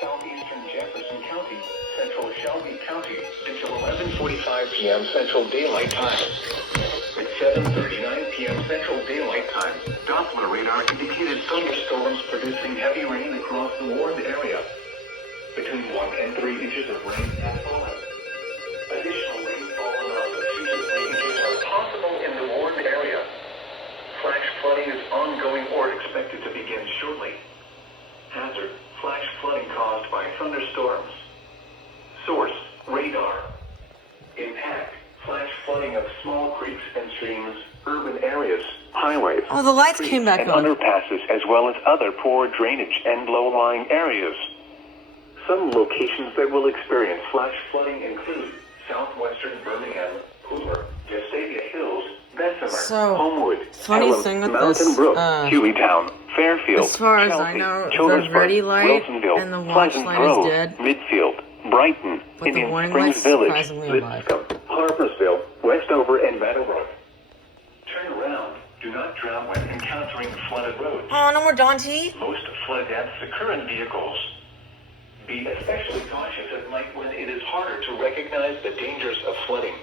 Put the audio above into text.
southeastern Jefferson County, central Shelby County, until 11:45 p.m. Central Daylight Time. At 7:39 p.m. Central Daylight Time, Doppler radar indicated thunderstorms producing heavy rain across the warned area. Between 1 and 3 inches of rain has fallen. Additional rainfall amounts of 2 to 3 inches are possible in the warned area. Flash flooding is ongoing or expected to begin shortly. Hazard: flash flooding caused by thunderstorms. Source: radar. Impact: flash flooding of small creeks and streams, urban areas, highways. Oh, the lights came back and on. Underpasses, as well as other poor drainage and low-lying areas. Some locations that will experience flash flooding include southwestern Birmingham, Hoover, Vestavia Hills, Bessemer, So, Homewood, funny Pelham, thing with Mountain this, Brook, Hueytown, Fairfield, as far as I Chelsea, know, the Childersburg, ready light Wilsonville, and the watch Pleasant light Grove, is dead, Midfield, Brighton, but the Indian warning Springs light's Village, surprisingly alive. Lipscomb, Harpersville, Westover, and Meadowbrook. Turn around. Do not drown when encountering flooded roads. Oh, no more Dante. Most flood deaths occur in vehicles. Be especially cautious at night when it is harder to recognize the dangers of flooding.